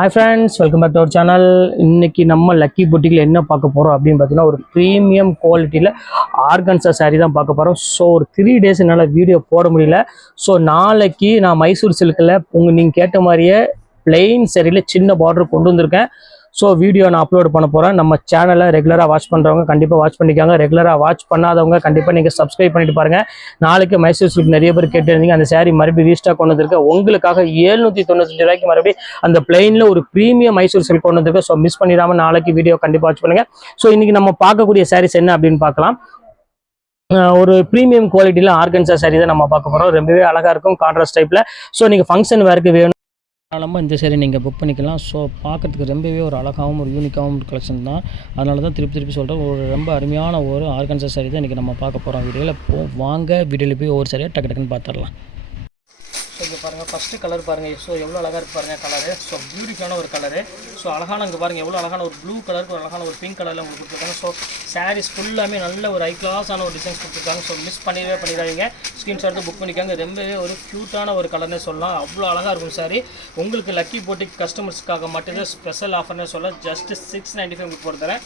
Hi friends, welcome back to our channel. இன்னைக்கு நம்ம lucky பொட்டிக்கில் என்ன பார்க்க போகிறோம் அப்படின்னு பார்த்தீங்கன்னா ஒரு ப்ரீமியம் குவாலிட்டியில் ஆர்கன்சா சாரீ தான் பார்க்க போகிறோம். ஸோ ஒரு 3 days என்னால் வீடியோ போட முடியல. ஸோ நாளைக்கு நான் மைசூர் சில்கில் நீங்கள் கேட்ட மாதிரியே பிளெயின் சாரியில் சின்ன பார்டர் கொண்டு வந்திருக்கேன். ஸோ வீடியோ நான் அப்லோட் பண்ண போகிறேன். நம்ம சேனலை ரெகுலராக வாட்ச் பண்ணுறவங்க கண்டிப்பாக வாட்ச் பண்ணிக்காங்க. ரெகுலராக வாட்ச் பண்ணாதவங்க கண்டிப்பாக நீங்கள் சப்ஸ்கிரைப் பண்ணிட்டு பாருங்கள். நாளைக்கு மைசூர் சில்க் நிறைய பேர் கேட்டிருந்தீங்க. அந்த சாரீ மறுபடியும் ரீஸ்டாக் கொண்டு வந்திருக்கேன். உங்களுக்காக 795 ரூபாய்க்கு மறுபடியும் அந்த பிளெயினில் ஒரு ப்ரீமியம் மைசூர் சில்க் கொண்டு வந்திருக்கேன். ஸோ மிஸ் பண்ணிடாமல் நாளைக்கு வீடியோ கண்டிப்பாக வாட்ச் பண்ணுங்கள். ஸோ இன்றைக்கி நம்ம பார்க்கக்கூடிய சாரீஸ் என்ன அப்படின்னு பார்க்கலாம். ஒரு ப்ரீமியம் குவாலிட்டியில் ஆர்கன்சா சாரீ தான் நம்ம பார்க்க போகிறோம். ரொம்பவே அழகாக இருக்கும் கான்ட்ராஸ்ட் டைப்பில். ஸோ நீங்கள் ஃபங்க்ஷன் வேருக்கு வேணும் நம்ம இந்த சாரீ நீங்கள் புக் பண்ணிக்கலாம். ஸோ பார்க்கறதுக்கு ரொம்பவே ஒரு அழகாகவும் ஒரு யூனிக்காகவும் கலெக்ஷன் தான். அதனால தான் திருப்பி சொல்கிறேன். ஒரு ரொம்ப அருமையான ஒரு ஆர்கன்சா சாரீ தான் இன்றைக்கி நம்ம பார்க்க போகிறோம். வீடியோவில் வாங்க வீடியோவில் போய் ஒரு சாரியாக டக்குன்னு பார்த்துடலாம். ஸோ இங்கே பாருங்கள், ஃபஸ்ட்டு கலர் பாருங்கள். ஸோ எவ்வளோ அழகாக இருக்குது பாருங்கள் கலரு. ஸோ பியூட்டிஃபுல்லான ஒரு கலரு. ஸோ அழகான இங்கே பாருங்கள் எவ்வளோ அழகான ஒரு ப்ளூ கலருக்கு ஒரு அழகான ஒரு பிங்க் கலரில் உங்களுக்கு கொடுத்துருக்காங்க. ஸோ சாரீஸ் ஃபுல்லாமே நல்ல ஒரு ஹை கிளாஸான ஒரு டிசைன்ஸ் கொடுத்துருக்காங்க. ஸோ மிஸ் பண்ணிடாதீங்க. ஸ்க்ரீன்ஷாட்டு புக் பண்ணிக்காங்க. ரொம்பவே ஒரு க்யூட்டான ஒரு கலர்னே சொல்லலாம். அவ்வளோ அழகாக இருக்கும் சாரீ. உங்களுக்கு லக்கி போட்டி கஸ்டமர்ஸ்க்காக மட்டும்தான் ஸ்பெஷல் ஆஃபர்னே சொல்லலாம். ஜஸ்ட் 695 உங்களுக்கு போட்டு தரேன்.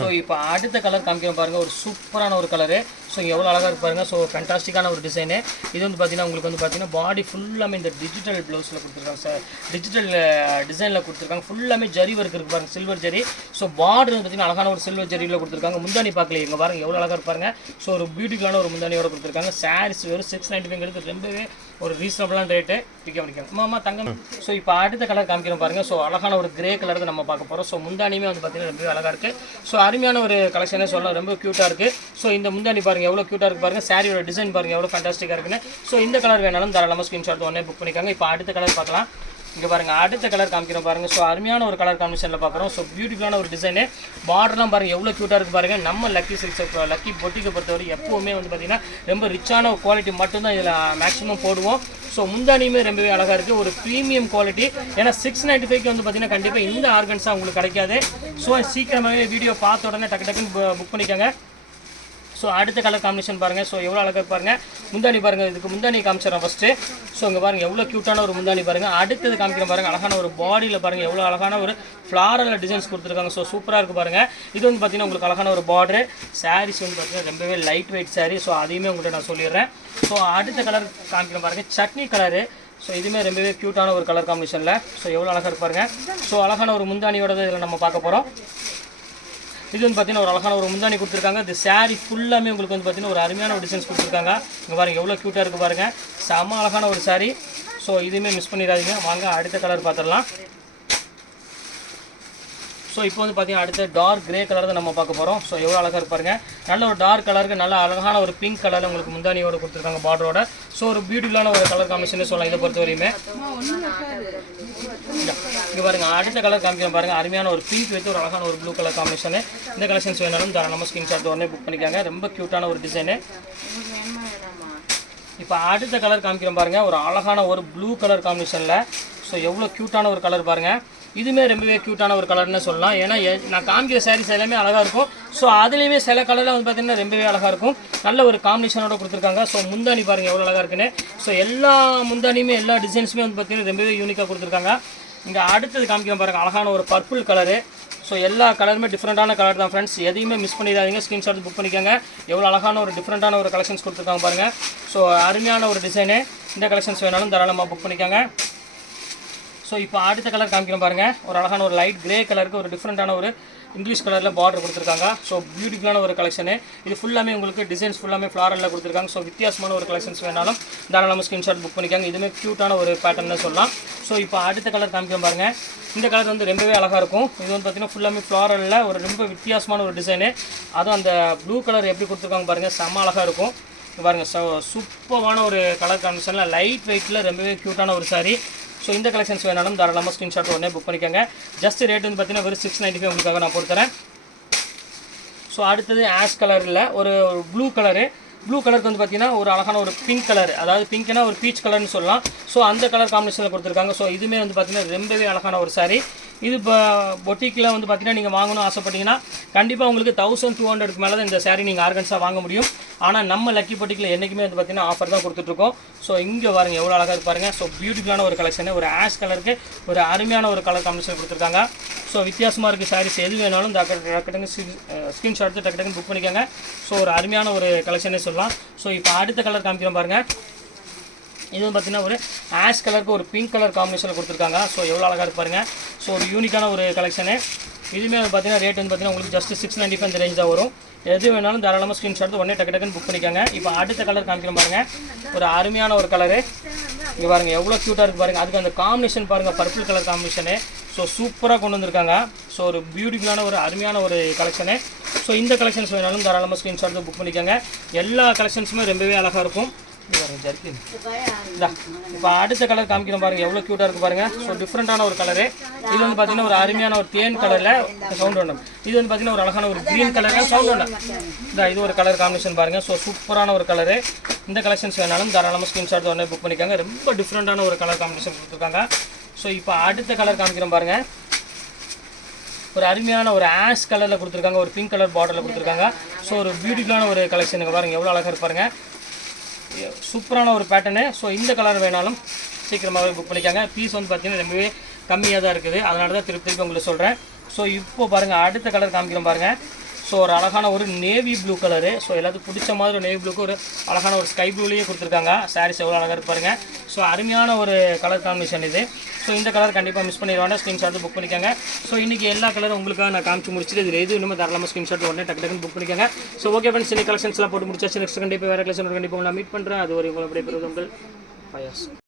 ஸோ இப்போ அடுத்த கலர் காமிக்கிறோம் பாருங்கள். ஒரு சூப்பரான ஒரு கலரு. ஸோ எவ்வளோ அழகாக இருக்கு பாருங்கள். ஸோ ஃபேண்டாஸ்டிக்கான ஒரு டிசைனு. இது வந்து பார்த்தீங்கன்னா உங்களுக்கு வந்து பார்த்தீங்கன்னா பாடி ஃபுல்லாமே இந்த டிஜிட்டல் ப்ளவுஸில் கொடுத்துருக்காங்க சார். டிஜிட்டல் டிசைனில் கொடுத்துருக்காங்க. ஃபுல்லாமே ஜரி ஒர்க் இருக்குது பாருங்கள், சில்வர் ஜரி. ஸோ பார்டர் வந்து பார்த்தீங்கன்னா அழகான ஒரு சில்வர் ஜரியில் கொடுத்துருக்காங்க. முந்தானி பார்க்கலையே இங்கே பாருங்கள் எவ்வளோ அழகாக இருப்பாருங்க. ஸோ ஒரு பியூட்டிஃபுல்லான ஒரு முந்தானியோட கொடுத்துருக்காங்க. சாரீஸ் வெறும் 695 ரொம்பவே ஒரு ரீசனபிளான ரேட்டு பிடிக்காம ஆமாம் தங்கம். ஸோ இப்போ அடுத்த கலர் காமிக்கிறோம் பாருங்கள். ஸோ அழகான ஒரு கிரே கலருக்கு நம்ம பார்க்க போகிறோம். ஸோ முந்தானியுமே வந்து பார்த்தீங்கன்னா ரொம்பவே அழகாக இருக்குது. ஸோ அருமையான ஒரு கலெக்ஷனே சொல்லலாம். ரொம்ப க்யூட்டாக இருக்குது. ஸோ இந்த முந்தானி பாருங்கள் எவ்வளோ க்யூட்டாக இருக்குது பாருங்கள். சாரியோட டிசைன் பாருங்கள் எவ்வளோ ஃபேண்டாஸ்டிக்காக இருக்குன்னு. ஸோ இந்த கலர் வேணாலும் தாராளமாக ஸ்க்ரீன்ஷாட் உடனே புக் பண்ணிக்காங்க. இப்போ அடுத்த கலர் பார்க்கலாம். இங்கே பாருங்கள் அடுத்த கலர் காமிக்கிறோம் பாருங்கள். ஸோ அருமையான ஒரு கலர் காம்பினேஷனில் பார்க்குறோம். ஸோ பியூட்டிஃபுல்லான ஒரு டிசைனு. பார்டர்லாம் பாருங்கள் எவ்வளோ க்யூட்டாக இருக்குது பாருங்கள். நம்ம லக்கி சில்க்ஸ் லக்கி பொட்டிக்கை பொறுத்தவரை எப்போவுமே வந்து பார்த்திங்கன்னா ரொம்ப ரிச்சான குவாலிட்டி மட்டும்தான் இதில் மேக்ஸிமம் போடுவோம். ஸோ முந்தானியுமே ரொம்பவே அழகாக இருக்குது. ஒரு ப்ரீமியம் குவாலிட்டி. ஏன்னா 695 வந்து பார்த்திங்கன்னா கண்டிப்பாக இந்த ஆர்கன்ஸாக உங்களுக்கு கிடைக்காது. ஸோ சீக்கிரமாகவே வீடியோ பார்த்த உடனே டக்குன்னு புக் பண்ணிக்கோங்க. ஸோ அடுத்த கலர் காம்பினேஷன் பாருங்கள். ஸோ எவ்வளோ அழகாக பாருங்கள். முந்தானி பாருங்கள். இதுக்கு முந்தானி காமிச்சிடறோம் ஃபஸ்ட்டு. ஸோ இங்கே பாருங்கள் எவ்வளோ க்யூட்டான ஒரு முந்தானி பாருங்கள். அடுத்தது காமிக்கிற பாருங்கள் அழகான ஒரு பாடியில் பாருங்கள் எவ்வளோ அழகான ஒரு ஃப்ளாரல் டிசைன்ஸ் கொடுத்துருக்காங்க. ஸோ சூப்பராக இருக்குது பாருங்கள். இது வந்து பார்த்திங்கன்னா உங்களுக்கு அழகான ஒரு பார்டரு. சாரீஸ் வந்து பார்த்திங்கன்னா ரொம்பவே லைட் வெயிட் சாரீ. ஸோ அதையுமே உங்கள்கிட்ட நான் சொல்லிடுறேன். ஸோ அடுத்த கலர் காமிக்கிற பாருங்கள் சட்னி கலரு. ஸோ இதுவுமே ரொம்பவே க்யூட்டான ஒரு கலர் காம்பினேஷனில். ஸோ எவ்வளோ அழகாக இருப்பாருங்க. ஸோ அழகான ஒரு முந்தானியோட இதில் நம்ம பார்க்க போகிறோம். இது வந்து பார்த்தீங்கன்னா ஒரு அழகான ஒரு முந்தானி கொடுத்துருக்காங்க. இந்த சாரீ ஃபுல்லாமே உங்களுக்கு வந்து பார்த்தீங்கன்னா ஒரு அருமையான ஒரு டிசைன்ஸ் கொடுத்துருக்காங்க. இங்கே பாருங்கள் எவ்வளோ க்யூட்டாக இருக்குது பாருங்கள். செம்ம அழகான ஒரு சாரீ. ஸோ இதுவுமே மிஸ் பண்ணிடாதீங்க. வாங்க அடுத்த கலர் பார்த்துடலாம். ஸோ இப்போ வந்து பார்த்தீங்கன்னா அடுத்த டார்க் கிரே கலர் தான் நம்ம பார்க்க போகிறோம். ஸோ எவ்வளோ அழகாக இருப்பாருங்க. நல்ல ஒரு டார்க் கலருக்கு நல்ல அழகான ஒரு பிங்க் கலரில் உங்களுக்கு முந்தானியோட கொடுத்துருக்காங்க பார்டரோட. ஸோ ஒரு பியூட்டிஃபுல்லான ஒரு கலர் காம்பினேஷன் சொல்லலாம் இதை பொறுத்த வரையுமே. இங்கே பாருங்கள் அடுத்த கலர் காமிக்கிறோம் பாருங்கள். அருமையான ஒரு பிங்க் வித் ஒரு அழகான ஒரு ப்ளூ கலர் காம்பினேஷனு. இந்த கலெக்ஷன்ஸ் வேணாலும் தாராளமாக ஸ்க்ரீன்ஷாட் உடனே புக் பண்ணிக்காங்க. ரொம்ப க்யூட்டான ஒரு டிசைனு. இப்போ அடுத்த கலர் காமிக்கிறோம் பாருங்கள். ஒரு அழகான ஒரு ப்ளூ கலர் காம்பினேஷனில். ஸோ எவ்வளோ க்யூட்டான ஒரு கலர் பாருங்கள். இதுவுமே ரொம்பவே க்யூட்டான ஒரு கலர்னு சொல்லலாம். ஏன்னா நான் காமிக்கிற சாரீஸ் எல்லாமே அழகாக இருக்கும். ஸோ அதுலேயுமே சில கலரில் வந்து பார்த்திங்கன்னா ரொம்பவே அழகாக இருக்கும். நல்ல ஒரு காம்பினேஷனோட கொடுத்துருக்காங்க. ஸோ முந்தானி பாருங்கள் எவ்வளோ அழகாக இருக்குன்னு. ஸோ எல்லா முந்தானியுமே எல்லா டிசைன்ஸுமே வந்து பார்த்திங்கன்னா ரொம்பவே யூனிக்காக கொடுத்துருக்காங்க. இங்கே அடுத்தது காமிக்க பாருங்கள் அழகான ஒரு பர்பிள் கலரு. ஸோ எல்லா கலருமே டிஃப்ரெண்ட்டான கலர் தான் ஃப்ரெண்ட்ஸ். எதையுமே மிஸ் பண்ணிடாதீங்க. ஸ்க்ரீன்ஷாட் புக் பண்ணிக்கோங்க. எவ்வளோ அழகான ஒரு டிஃப்ரெண்ட்டான ஒரு கலெக்ஷன்ஸ் கொடுத்துருக்காங்க பாருங்கள். ஸோ அருமையான ஒரு டிசைனு. இந்த கலெக்ஷன்ஸ் வேணாலும் தாராளமாக புக் பண்ணிக்கோங்க. ஸோ இப்போ அடுத்த கலர் காமிக்கிறோம் பாருங்கள். ஒரு அழகான ஒரு லைட் கிரே கலருக்கு ஒரு டிஃப்ரெண்ட்டான ஒரு இங்கிலீஷ் கலரில் பார்டர் கொடுத்துருக்காங்க. ஸோ பியூட்டிஃபுல்லான ஒரு கலெக்ஷனு. இது ஃபுல்லாமே உங்களுக்கு டிசைன்ஸ் ஃபுல்லாமே ஃப்ளாரலில் கொடுத்துருக்காங்க. ஸோ வித்தியாசமான ஒரு கலெக்ஷன்ஸ் வேணாலும் தாராளமாக ஸ்க்ரீன்ஷாட் புக் பண்ணிக்காங்க. இதுவுமே க்யூட்டான ஒரு பேட்டர்னு சொல்லலாம். ஸோ இப்போ அடுத்த கலர் காமிக்கிறோம் பாருங்கள். இந்த கலர் வந்து ரொம்பவே அழகாக இருக்கும். இது வந்து பார்த்திங்கன்னா ஃபுல்லாமே ஃப்ளாரலில் ஒரு ரொம்ப வித்தியாசமான ஒரு டிசைனு. அதுவும் அந்த ப்ளூ கலர் எப்படி கொடுத்துருக்காங்க பாருங்கள். செம்ம அழகாக இருக்கும். பாருங்கள் சூப்பரான ஒரு கலர் காம்பினேஷனில் லைட் வெயிட்டில் ரொம்பவே க்யூட்டான ஒரு சாரீ. ஸோ இந்த கலெக்ஷன்ஸ் வேணாலும் தாராளமாக ஸ்க்ரீன்ஷாட் உடனே புக் பண்ணிக்கோங்க. ஜஸ்ட் ரேட் வந்து பார்த்தீங்கன்னா வெறும் 695 உங்களுக்காக நான் போட்டுறேன். ஸோ அடுத்தது ஆஷ் கலரில் ஒரு ப்ளூ கலரு. ப்ளூ கலருக்கு வந்து பார்த்தீங்கன்னா ஒரு அழகான ஒரு பிங்க் கலர், அதாவது பிங்க்னா ஒரு பீச் கலர்னு சொல்லலாம். ஸோ அந்த கலர் காம்பினேஷனில் கொடுத்துருக்காங்க. ஸோ இதுவுமே வந்து பார்த்தீங்கன்னா ரொம்பவே அழகான ஒரு சாரீ. இது இப்போ பொட்டிக்கில் வந்து பார்த்தீங்கன்னா நீங்கள் வாங்கணும் ஆசைப்பட்டீங்கன்னா கண்டிப்பாக உங்களுக்கு 1200க்கு மேலே தான் இந்த saree நீங்கள் ஆர்கன்ஸாக வாங்க முடியும். ஆனால் நம்ம லக்கி பொட்டிக்கில் என்றைக்குமே வந்து பார்த்தீங்கன்னா ஆஃபர் தான் கொடுத்துட்ருக்கோம். ஸோ இங்கே பாருங்கள் எவ்வளோ அழகாக இருப்பாருங்க. ஸோ பியூட்டிஃபுல்லான ஒரு கலெக்ஷனு, ஒரு ஆஷ் கலருக்கு ஒரு அருமையான ஒரு கலர் காம்பினேஷன் கொடுத்துருக்காங்க. ஸோ வித்தியாசமாக இருக்குது சாரீஸ் எது வேணாலும் இந்த டக்குன்னு ஸ்க்ரீன்ஷாட் எடுத்து டக்குன்னு புக் பண்ணிக்கோங்க. ஸோ ஒரு அருமையான ஒரு கலெக்ஷனே சொல்லலாம். ஸோ இப்போ அடுத்த கலர் காமிக்கிறோம் பாருங்கள். இது வந்து பார்த்தீங்கன்னா ஒரு ஆஷ் கலருக்கு ஒரு பிங்க் கலர் காம்பினேஷனில் கொடுத்துருக்காங்க. ஸோ எவ்வளோ அழகாக இருப்பாருங்க. ஸோ ஒரு யூனிக்கான ஒரு கலெக்ஷனு. இதுவுமே வந்து பார்த்தீங்கன்னா ரேட் வந்து பார்த்தீங்கன்னா உங்களுக்கு ஜஸ்ட் 695 இந்த ரேஞ்ச் தான் வரும். எது வேணாலும் தாராளமாக ஸ்க்ரீன்ஷாட் எடுத்து உடனே டக்குன்னு புக் பண்ணிக்கோங்க. இப்போ அடுத்த கலர் காமிக்கிறோம் பாருங்கள். ஒரு அருமையான ஒரு கலரு. இங்கே பாருங்கள் எவ்வளோ க்யூட்டாக இருக்குது பாருங்கள். அதுக்கு அந்த காம்பினேஷன் பாருங்கள், பர்பிள் கலர் காம்பினேஷனு. ஸோ சூப்பராக கொண்டு வந்திருக்காங்க. ஸோ ஒரு பியூட்டிஃபுல்லான ஒரு அருமையான ஒரு கலெக்ஷனு. ஸோ இந்த கலெக்ஷன்ஸ் வேணாலும் தாராளமாக ஸ்க்ரீன்ஷாட் எடுத்து புக் பண்ணிக்கோங்க. எல்லா கலெக்ஷன்ஸுமே ரொம்பவே அழகாக இருக்கும். இப்போ அடுத்த கலர் காமிக்கிறோம் பாருங்கள் எவ்வளோ க்யூட்டாக இருக்குது பாருங்கள். ஸோ டிஃப்ரெண்ட்டான ஒரு கலரு. இது வந்து பார்த்தீங்கன்னா ஒரு அருமையான ஒரு தேன் கலரில் சவுண்ட் ஒன்று. இது வந்து பார்த்தீங்கன்னா ஒரு அழகான ஒரு க்ரீன் கலரில் சவுண்ட் ஒன்று. இது ஒரு கலர் காம்பினேஷன் பாருங்கள். ஸோ சூப்பரான ஒரு கலரு. இந்த கலெக்ஷன்ஸ் வேணாலும் தாராளமாக ஸ்க்ரீன்ஷாட் உடனே புக் பண்ணிக்காங்க. ரொம்ப டிஃப்ரெண்ட்டான ஒரு கலர் காம்பினேஷன் கொடுத்துருக்காங்க. ஸோ இப்போ அடுத்த கலர் காமிக்கிறோம் பாருங்கள். ஒரு அருமையான ஒரு ஆஷ் கலரில் கொடுத்துருக்காங்க, ஒரு பிங்க் கலர் பார்டரில் கொடுத்துருக்காங்க. ஸோ ஒரு பியூட்டிஃபுல்லான ஒரு கலெக்ஷனுங்க பாருங்கள் எவ்வளோ அழகாக இருப்பாருங்க. சூப்பரான ஒரு பேட்டர்னு. ஸோ இந்த கலர் வேணாலும் சீக்கிரமாகவே புக் பண்ணிக்காங்க. பீஸ் வந்து பார்த்தீங்கன்னா ரொம்பவே கம்மியாக தான் இருக்குது. அதனால தான் திருப்பி உங்களுக்கு சொல்கிறேன். ஸோ இப்போ பாருங்கள் அடுத்த கலர் காமிக்கிறோம் பாருங்கள். ஸோ ஒரு அழகான ஒரு நேவி ப்ளூ கலரு. ஸோ எல்லாத்துக்கும் பிடிச்ச மாதிரி ஒரு நேவி ப்ளூக்கு ஒரு அழகான ஒரு ஸ்கை ப்ளூலேயே கொடுத்துருக்காங்க. சாரீஸ் எவ்வளோ அழகாக இருப்பாருங்க. ஸோ அருமையான ஒரு கலர் காம்பினேஷன் இது. ஸோ இந்த கலர் கண்டிப்பாக மிஸ் பண்ணிடுவாங்க. ஸ்க்ரீன்ஷாட் புக் பண்ணிக்கோங்க. ஸோ இன்றைக்கி எல்லா கலரும் உங்களுக்காக நான் காமிச்சு முடிச்சுட்டு இதில் எது இன்னும் தாராளமாக ஸ்க்ரீன்ஷாட் உடனே டக்குன்னு புக் பண்ணிக்கோங்க. ஸோ ஓகே ஃப்ரெண்ட்ஸ், இந்த கலெக்ஷன்ஸ்லாம் போட்டு முடிச்சாச்சு. நெக்ஸ்ட் கண்டிப்பாக வேறு கலெக்ஷன் கண்டிப்பாக நான் மீட் பண்ணுறேன். அது ஒரு உங்களை விடைபெறுவது உங்கள் ஃபயாஸ்.